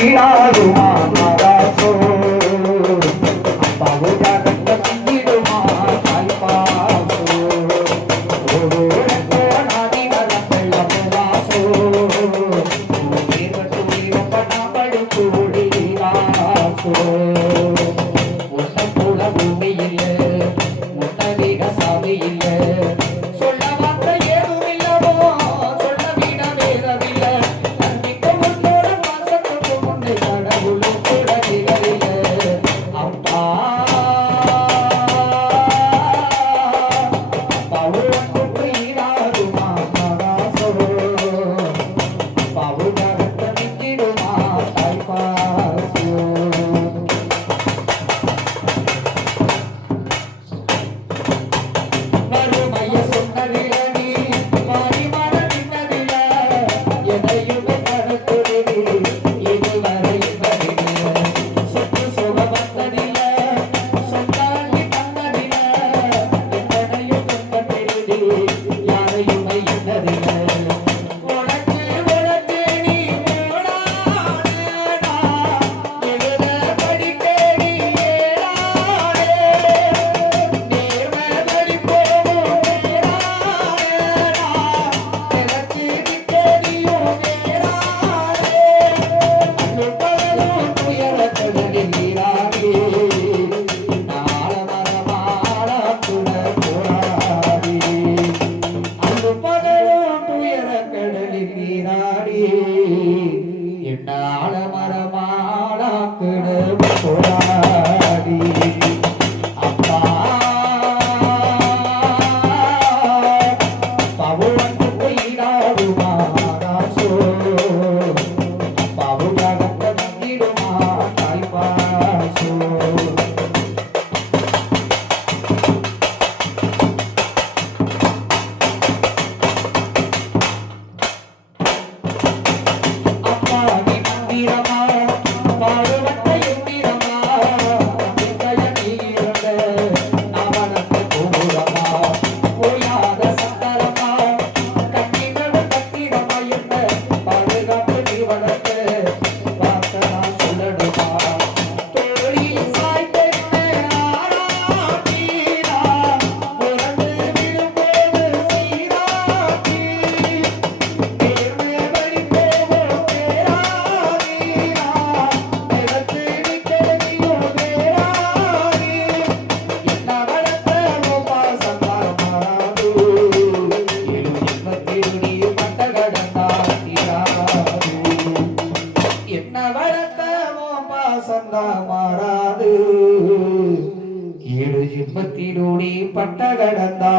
ஈடாகுமா மகாசோ அப்பாவு ஜாகத்த தங்கிடுமா தாய்ப்பாசோ ஒரு நாடி வரப்பெள்ள முகாசோ வீரட்டு வீரப்படாமடு கூடிராசோ ஒட்ட போல பூமி இல்ல முட்ட வீர சாமி இல்ல சொல்ல வார்த்தை ஏதும் இல்லவோ சொல்ல வீட வேதமில்ல நம்பிக்கை உன்னோட மாசத்துக்கு முன்னே கடவுளும் கூட நிகழில அப்பா பவுனுக்கு ஈடாகுமா மகாசோ பவு ஜகத்த நிக்கிடுமா தாய்ப்பாசோ மறுமைய சொன்னதில நீ மாறி மறந்ததில எதையுமே கடத்துதில் இதுவரை பதில சொத்து சுக வந்ததில சொந்தாண்டி தந்ததில எத்தனையும் கண்டதில் யாரையுமே என்னதில உனக்கு உனக்கு நீ போடாதேடா எழுத படிக்க நீ ஏறாதே நேர்மை வழி போகும் நேராதேடா நிலச்சி நிற்கதியும் நேராதே அன்று பலரும் துயர கடலில் நீராடி நாள மரமாள கூட போராடி அன்று பலரும் துயர கடலில் நீராடி என்னால மரமாளாக்கிட போராடி அப்பா பவுனுக்கு ஈடாகுமா மகாசோ பவு ஜகத்த நம்பிடுமா தாய்ப்பாசோ அப்பா நீ மந்திரமா பாடுபட்ட எந்திரமா நிர்ணய நீரந்த நவனத்து பூரமா போயாத சந்தரமா கண்ணினோட கத்திரமா என்ன பாதுகாப்பு நீ வளர்த்து பார்த்தனா சொல்லணுமா தோழி சாய்த்தென்ன ஆராட்டீரா புரண்டு விழும்போது சீராட்டி நேர்மை வழி போகும் நேராதீரா நிலத்து நிற்கதியும் நேராதீ என்ன வளர்த்த பாசம் மாறாது எழு ஜென்மத்திருடி பட்ட கடந்தா தீராது என்ன வளர்த்த பாசம் மாறாது ஏழு ஜென்மத்திருடி பட்ட கடந்தா